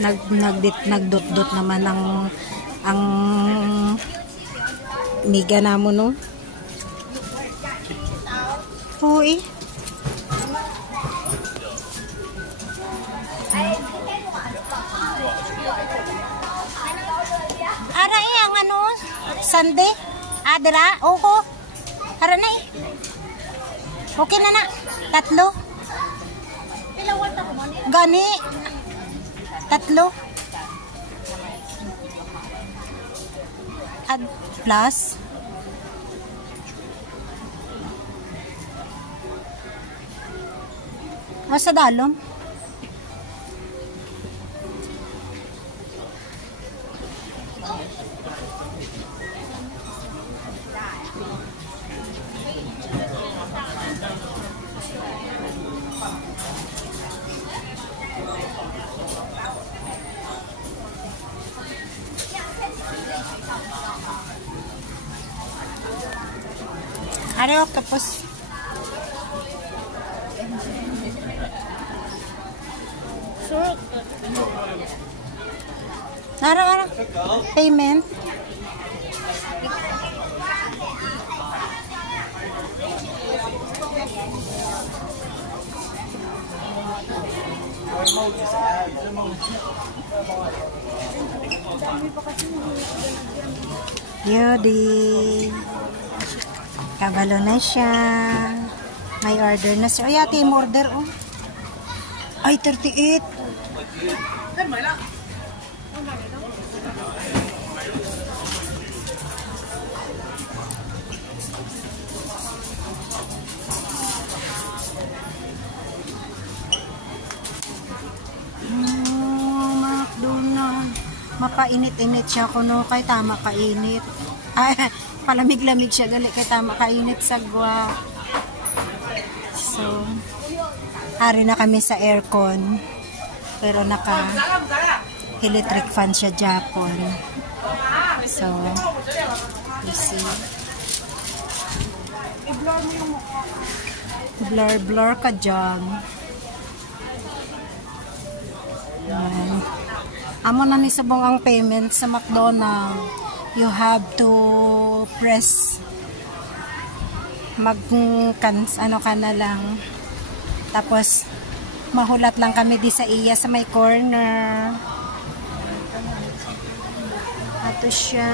nagdot-dot naman ang miga namo no. Uy. Ara ang ano Sunday. Adra, oho. Ara na okay na na. 3. Gani. 3. Add plus. Sa dalom. Are octopus. Ara payment. Yodi. Kabalo na siya. May order na siya. Ay, ate, yung order, oh. Ay, 38. McDonald's. Mapainit-init siya kuno kay tama kainit. Ay, palamig-lamig siya gali kay tama kainit sagwa. So, hari na kami sa aircon. Pero naka electric fan siya Japon. So, you see. I-blur mo yung mukha. Blur ka dyan. Yan. Amo na ni sabong ang payment sa McDonald's. You have to press ano ka na lang. Tapos mahulat lang kami di sa iya sa may corner. Ato siya.